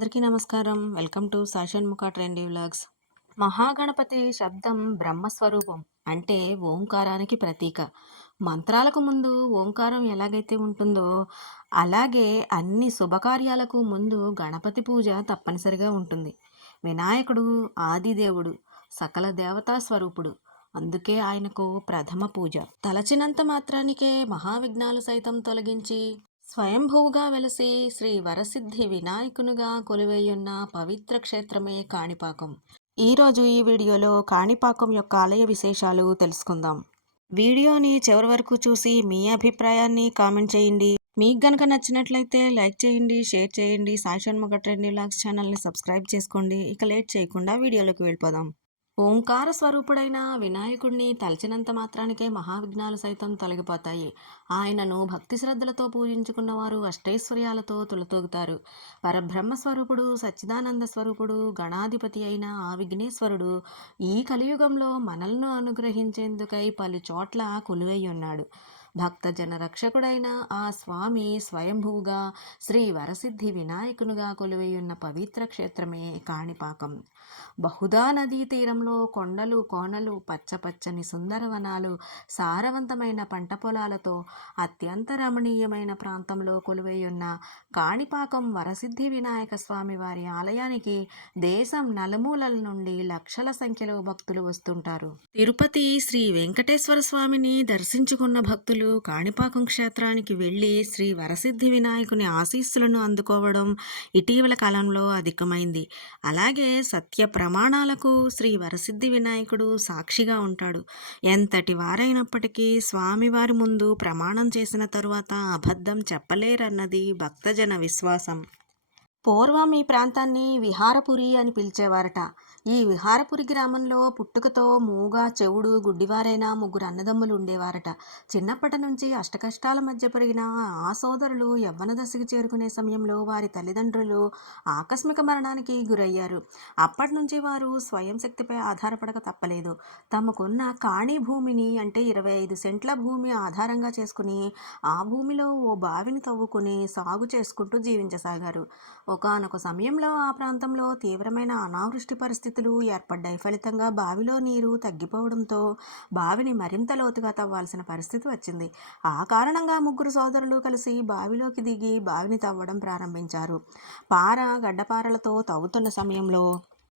అందరికీ నమస్కారం. Welcome to సాషన్ ముఖ ట్రెండీ వ్లాగ్స్. మహాగణపతి శబ్దం బ్రహ్మస్వరూపం అంటే ఓంకారానికి ప్రతీక. మంత్రాలకు ముందు ఓంకారం ఎలాగైతే ఉంటుందో అలాగే అన్ని శుభకార్యాలకు ముందు గణపతి పూజ తప్పనిసరిగా ఉంటుంది. వినాయకుడు ఆదిదేవుడు సకల దేవతా స్వరూపుడు. అందుకే ఆయనకు ప్రథమ పూజ. తలచినంత మాత్రానికే మహావిఘ్నాలు సైతం తొలగించి స్వయంభువుగా వెలసి శ్రీ వరసిద్ధి వినాయకునిగా కొలువేయున్న పవిత్ర క్షేత్రమే కాణిపాకం. ఈరోజు ఈ వీడియోలో కాణిపాకం యొక్క ఆలయ విశేషాలు తెలుసుకుందాం. వీడియోని చివరి వరకు చూసి మీ అభిప్రాయాన్ని కామెంట్ చేయండి. మీకు గనక నచ్చినట్లయితే లైక్ చేయండి షేర్ చేయండి. సాయి షణ్ముఖ ట్రెండ్ వ్లాగ్స్ ఛానల్ని సబ్స్క్రైబ్ చేసుకోండి. ఇక లేట్ చేయకుండా వీడియోలోకి వెళ్ళిపోదాం. ఓంకార స్వరూపుడైన వినాయకుడిని తలచినంత మాత్రానికే మహావిఘ్నాలు సైతం తొలగిపోతాయి. ఆయనను భక్తి శ్రద్ధలతో పూజించుకున్న వారు అష్టైశ్వర్యాలతో తులతూగుతారు. పరబ్రహ్మ స్వరూపుడు సచ్చిదానంద స్వరూపుడు గణాధిపతి అయిన ఆ విఘ్నేశ్వరుడు ఈ కలియుగంలో మనల్ని అనుగ్రహించేందుకై పలు చోట్ల కొలువై ఉన్నాడు. భక్తజన రక్షకుడైన ఆ స్వామి స్వయంభూగా శ్రీ వరసిద్ధి వినాయకునిగా కొలువైయున్న పవిత్ర క్షేత్రమే కాణిపాకం. బహుదా నదీ తీరంలో కొండలు కోనలు పచ్చపచ్చని సుందరవనాలు సారవంతమైన పంట పొలాలతో అత్యంత రమణీయమైన ప్రాంతంలో కొలువైయున్న కాణిపాకం వరసిద్ధి వినాయక స్వామి వారి ఆలయానికి దేశం నలుమూలల నుండి లక్షల సంఖ్యలో భక్తులు వస్తుంటారు. తిరుపతి శ్రీ వెంకటేశ్వర స్వామిని దర్శించుకున్న భక్తులు కాణిపాకం క్షేత్రానికి వెళ్ళి శ్రీ వరసిద్ధి వినాయకుని ఆశీస్సులను అందుకోవడం ఇటీవల కాలంలో అధికమైంది. అలాగే సత్య ప్రమాణాలకు శ్రీ వరసిద్ధి వినాయకుడు సాక్షిగా ఉంటాడు. ఎంతటి వారైనప్పటికీ స్వామివారి ముందు ప్రమాణం చేసిన తరువాత అబద్ధం చెప్పలేరన్నది భక్తజన విశ్వాసం. పూర్వం ఈ ప్రాంతాన్ని విహారపురి అని పిలిచేవారట. ఈ విహారపురి గ్రామంలో పుట్టుకతో మూగ చెవుడు గుడ్డివారైన ముగ్గురు అన్నదమ్ములు ఉండేవారట. చిన్నప్పటి నుంచి అష్టకష్టాల మధ్య పెరిగిన ఆ సోదరులు యవ్వన దశకు చేరుకునే సమయంలో వారి తల్లిదండ్రులు ఆకస్మిక మరణానికి గురయ్యారు. అప్పటి నుంచి వారు స్వయం శక్తిపై ఆధారపడక తప్పలేదు. తమకున్న కాణి భూమిని అంటే ఇరవై ఐదు సెంట్ల భూమి ఆధారంగా చేసుకుని ఆ భూమిలో ఓ బావిని తవ్వుకుని సాగు చేసుకుంటూ జీవించసాగారు. ఒకనొక సమయంలో ఆ ప్రాంతంలో తీవ్రమైన అనావృష్టి పరిస్థితి పరిస్థితులు ఏర్పడ్డాయి. ఫలితంగా బావిలో నీరు తగ్గిపోవడంతో బావిని మరింత లోతుగా తవ్వాల్సిన పరిస్థితి వచ్చింది. ఆ కారణంగా ముగ్గురు సోదరులు కలిసి బావిలోకి దిగి బావిని తవ్వడం ప్రారంభించారు. పార గడ్డపారలతో తవ్వుతున్న సమయంలో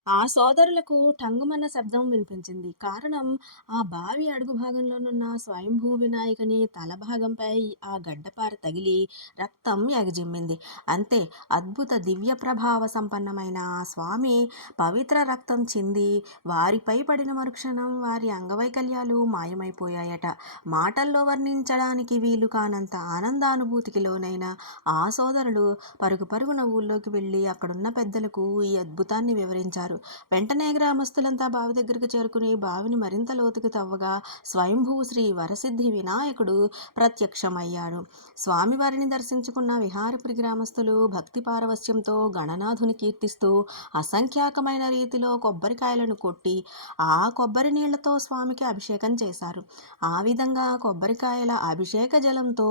ఆ సోదరులకు టంగుమన్న శబ్దం వినిపించింది. కారణం ఆ బావి అడుగు భాగంలోనున్న స్వయంభూ వినాయకుని తల భాగంపై ఆ గడ్డపార తగిలి రక్తం ఎగజిమ్మింది. అంతే అద్భుత దివ్య ప్రభావ సంపన్నమైన ఆ స్వామి పవిత్ర రక్తం చింది వారిపై పడిన మరుక్షణం వారి అంగవైకల్యాలు మాయమైపోయాయట. మాటల్లో వర్ణించడానికి వీలు కానంత ఆనందానుభూతికి లోనైన ఆ సోదరులు పరుగు పరుగున ఊళ్ళోకి వెళ్ళి అక్కడున్న పెద్దలకు ఈ అద్భుతాన్ని వివరించారు. వెంటనే గ్రామస్తులంతా బావి దగ్గరికి చేరుకుని బావిని మరింత లోతుకు తవ్వగా స్వయంభూ శ్రీ వరసిద్ధి వినాయకుడు ప్రత్యక్షమయ్యాడు. స్వామివారిని దర్శించుకున్న విహారపురి గ్రామస్తులు భక్తి పారవస్యంతో గణనాథుని కీర్తిస్తూ అసంఖ్యాకమైన రీతిలో కొబ్బరికాయలను కొట్టి ఆ కొబ్బరి నీళ్ళతో స్వామికి అభిషేకం చేశారు. ఆ విధంగా కొబ్బరికాయల అభిషేక జలంతో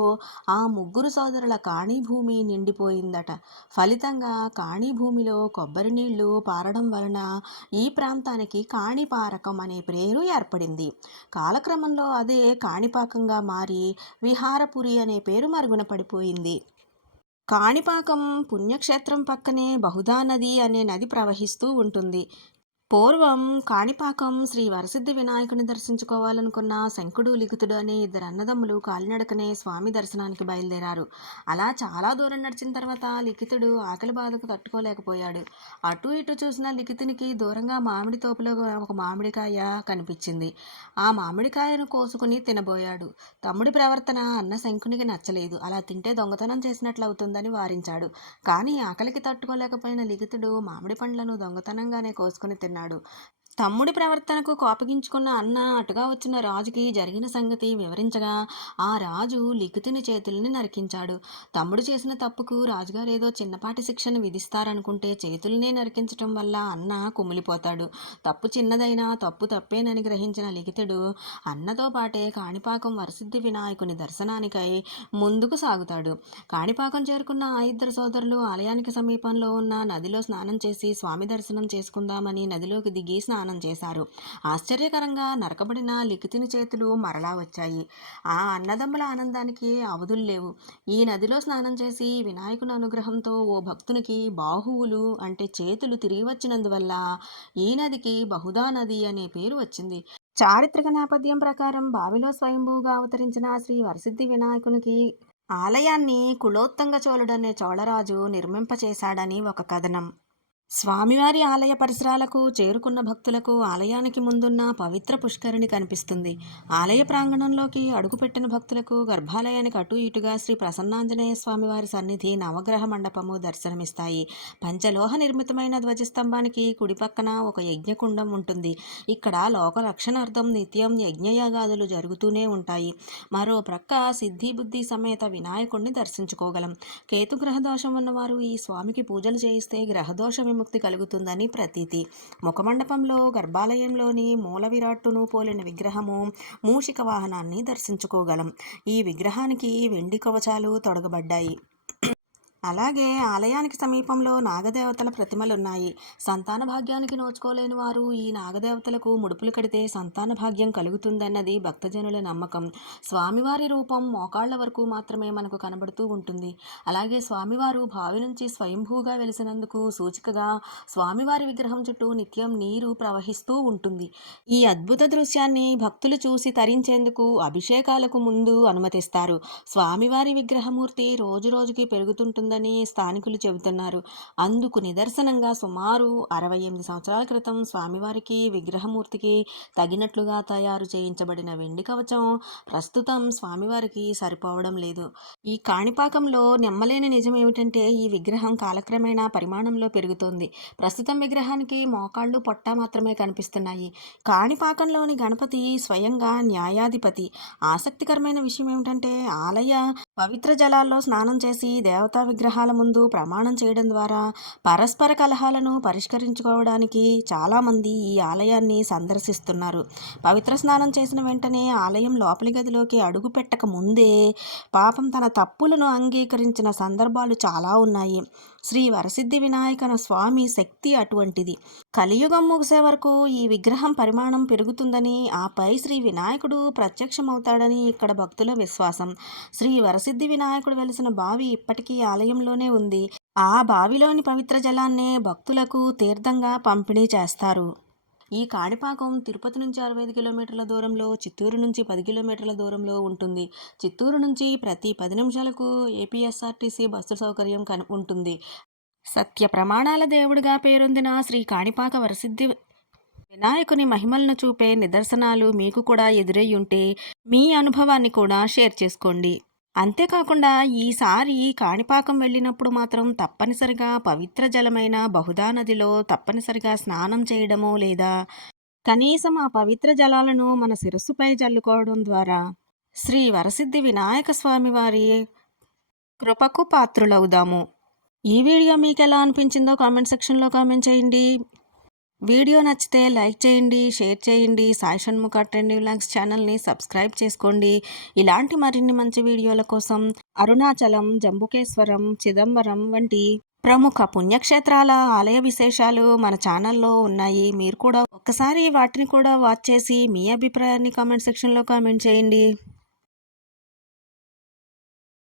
ఆ ముగ్గురు సోదరుల కాణీభూమి నిండిపోయిందట. ఫలితంగా కాణీభూమిలో కొబ్బరి నీళ్ళు పారడం వలన ఈ ప్రాంతానికి కాణిపారకం అనే పేరు ఏర్పడింది. కాలక్రమంలో అదే కాణిపాకంగా మారి విహారపురి అనే పేరు మరుగున పడిపోయింది. కాణిపాకం పుణ్యక్షేత్రం పక్కనే బహుదా నది అనే నది ప్రవహిస్తూ ఉంటుంది. పూర్వం కాణిపాకం శ్రీ వరసిద్ధి వినాయకుని దర్శించుకోవాలనుకున్న శంకుడు లిఖితుడు అనే ఇద్దరు అన్నదమ్ములు కాలినడకనే స్వామి దర్శనానికి బయలుదేరారు. అలా చాలా దూరం నడిచిన తర్వాత లిఖితుడు ఆకలి బాధకు తట్టుకోలేకపోయాడు. అటు ఇటు చూసిన లిఖితునికి దూరంగా మామిడి తోపులో ఒక మామిడికాయ కనిపించింది. ఆ మామిడికాయను కోసుకుని తినబోయాడు. తమ్ముడి ప్రవర్తన అన్న శంకునికి నచ్చలేదు. అలా తింటే దొంగతనం చేసినట్లు అవుతుందని వారించాడు. కానీ ఆకలికి తట్టుకోలేకపోయిన లిఖితుడు మామిడి పండ్లను దొంగతనంగానే కోసుకుని తిన్నాడు. చేశాడు తమ్ముడి ప్రవర్తనకు కోపగించుకున్న అన్న అటుగా వచ్చిన రాజుకి జరిగిన సంగతి వివరించగా ఆ రాజు లిఖితుని చేతుల్ని నరికించాడు. తమ్ముడు చేసిన తప్పుకు రాజుగారు ఏదో చిన్నపాటి శిక్షను విధిస్తారనుకుంటే చేతుల్నే నరికించటం వల్ల అన్న కుమిలిపోతాడు. తప్పు చిన్నదైనా తప్పు తప్పేనని గ్రహించిన లిఖితుడు అన్నతో పాటే కాణిపాకం వరసిద్ధి వినాయకుని దర్శనానికై ముందుకు సాగుతాడు. కాణిపాకం చేరుకున్న ఆ ఇద్దరు సోదరులు ఆలయానికి సమీపంలో ఉన్న నదిలో స్నానం చేసి స్వామి దర్శనం చేసుకుందామని నదిలోకి దిగి స్నానం స్నానం చేశారు. ఆశ్చర్యకరంగా నరకబడిన లిఖితిని చేతులు మరలా వచ్చాయి. ఆ అన్నదమ్ముల ఆనందానికి అవధులు లేవు. ఈ నదిలో స్నానం చేసి వినాయకుని అనుగ్రహంతో ఓ భక్తునికి బాహువులు అంటే చేతులు తిరిగి వచ్చినందువల్ల ఈ నదికి బహుదా నది అనే పేరు వచ్చింది. చారిత్రక నేపథ్యం ప్రకారం బావిలో స్వయంభూగా అవతరించిన శ్రీ వరసిద్ధి వినాయకునికి ఆలయాన్ని కులోత్తంగ చోళుడనే చోళరాజు నిర్మింపచేశాడని ఒక కథనం. స్వామివారి ఆలయ పరిసరాలకు చేరుకున్న భక్తులకు ఆలయానికి ముందున్న పవిత్ర పుష్కరిణి కనిపిస్తుంది. ఆలయ ప్రాంగణంలోకి అడుగుపెట్టిన భక్తులకు గర్భాలయానికి అటు ఇటుగా శ్రీ ప్రసన్నాంజనేయ స్వామివారి సన్నిధి నవగ్రహ మండపము దర్శనమిస్తాయి. పంచలోహ నిర్మితమైన ధ్వజస్తంభానికి కుడి పక్కన ఒక యజ్ఞకుండం ఉంటుంది. ఇక్కడ లోక రక్షణార్థం నిత్యం యజ్ఞయాగాదులు జరుగుతూనే ఉంటాయి. మరో ప్రక్క సిద్ధి బుద్ధి సమేత వినాయకుడిని దర్శించుకోగలం. కేతు గ్రహదోషం ఉన్నవారు ఈ స్వామికి పూజలు చేయిస్తే గ్రహదోషం విముక్తి కలుగుతుందని ప్రతీతి. ముఖమండపంలో గర్భాలయంలోని మూల విరాట్టును పోలిన విగ్రహము మూషిక వాహనాన్ని దర్శించుకోగలం. ఈ విగ్రహానికి వెండి కవచాలు తొడగబడ్డాయి. అలాగే ఆలయానికి సమీపంలో నాగదేవతల ప్రతిమలున్నాయి. సంతాన భాగ్యానికి నోచుకోలేని వారు ఈ నాగదేవతలకు ముడుపులు కడితే సంతాన భాగ్యం కలుగుతుందన్నది భక్తజనుల నమ్మకం. స్వామివారి రూపం మోకాళ్ళ వరకు మాత్రమే మనకు కనబడుతూ ఉంటుంది. అలాగే స్వామివారు బావి నుంచి స్వయంభూగా వెలిసినందుకు సూచికగా స్వామివారి విగ్రహం చుట్టూ నిత్యం నీరు ప్రవహిస్తూ ఉంటుంది. ఈ అద్భుత దృశ్యాన్ని భక్తులు చూసి తరించేందుకు అభిషేకాలకు ముందు అనుమతిస్తారు. స్వామివారి విగ్రహమూర్తి రోజు రోజుకి పెరుగుతుంటుంది ఉందని స్థానికులు చెబుతున్నారు. అందుకు నిదర్శనంగా సుమారు అరవై ఎనిమిది సంవత్సరాల క్రితం స్వామివారికి విగ్రహమూర్తికి తగినట్లుగా తయారు చేయించబడిన వెండి కవచం ప్రస్తుతం స్వామివారికి సరిపోవడం లేదు. ఈ కాణిపాకంలో నెమ్మలేని నిజం ఏమిటంటే ఈ విగ్రహం కాలక్రమేణా పరిమాణంలో పెరుగుతోంది. ప్రస్తుతం విగ్రహానికి మోకాళ్ళు పొట్ట మాత్రమే కనిపిస్తున్నాయి. కాణిపాకంలోని గణపతి స్వయంగా న్యాయాధిపతి. ఆసక్తికరమైన విషయం ఏమిటంటే ఆలయ పవిత్ర జలాల్లో స్నానం చేసి దేవతా విగ్రహం విగ్రహాల ముందు ప్రమాణం చేయడం ద్వారా పరస్పర కలహాలను పరిష్కరించుకోవడానికి చాలామంది ఈ ఆలయాన్ని సందర్శిస్తున్నారు. పవిత్ర స్నానం చేసిన వెంటనే ఆలయం లోపలి గదిలోకి అడుగు పెట్టక ముందే పాపం తన తప్పులను అంగీకరించిన సందర్భాలు చాలా ఉన్నాయి. శ్రీ వరసిద్ధి వినాయకన స్వామి శక్తి అటువంటిది. కలియుగం ముగిసే వరకు ఈ విగ్రహం పరిమాణం పెరుగుతుందని ఆపై శ్రీ వినాయకుడు ప్రత్యక్షమవుతాడని ఇక్కడ భక్తుల విశ్వాసం. శ్రీ వరసిద్ధి వినాయకుడు వెలిసిన బావి ఇప్పటికీ ఆలయంలోనే ఉంది. ఆ బావిలోని పవిత్ర జలాన్నే భక్తులకు తీర్థంగా పంపిణీ చేస్తారు. ఈ కాణిపాకం తిరుపతి నుంచి అరవై ఐదు కిలోమీటర్ల దూరంలో చిత్తూరు నుంచి పది కిలోమీటర్ల దూరంలో ఉంటుంది. చిత్తూరు నుంచి ప్రతి పది నిమిషాలకు ఏపీఎస్ఆర్టీసీ బస్సు సౌకర్యం కను ఉంటుంది. సత్య ప్రమాణాల దేవుడిగా పేరొందిన శ్రీ కాణిపాక వరసిద్ధి వినాయకుని మహిమలను చూపే నిదర్శనాలు మీకు కూడా ఎదురై ఉంటే మీ అనుభవాన్ని కూడా షేర్ చేసుకోండి. అంతేకాకుండా ఈసారి కాణిపాకం వెళ్ళినప్పుడు మాత్రం తప్పనిసరిగా పవిత్ర జలమైన బహుదా నదిలో తప్పనిసరిగా స్నానం చేయడము లేదా కనీసం ఆ పవిత్ర జలాలను మన శిరస్సుపై జల్లుకోవడం ద్వారా శ్రీ వరసిద్ధి వినాయక స్వామి వారి కృపకు పాత్రులవుదాము. ఈ వీడియో మీకు ఎలా అనిపించిందో కామెంట్ సెక్షన్లో కామెంట్ చేయండి. వీడియో నచ్చితే లైక్ చేయండి షేర్ చేయండి సాయి షణ్ముఖ ట్రెండింగ్ వ్లాగ్స్ ఛానల్ని సబ్స్క్రైబ్ చేసుకోండి. ఇలాంటి మరిన్ని మంచి వీడియోల కోసం అరుణాచలం జంబుకేశ్వరం చిదంబరం వంటి ప్రముఖ పుణ్యక్షేత్రాల ఆలయ విశేషాలు మన ఛానల్లో ఉన్నాయి. మీరు కూడా ఒక్కసారి వాటిని కూడా వాచ్ చేసి మీ అభిప్రాయాన్ని కామెంట్ సెక్షన్లో కామెంట్ చేయండి.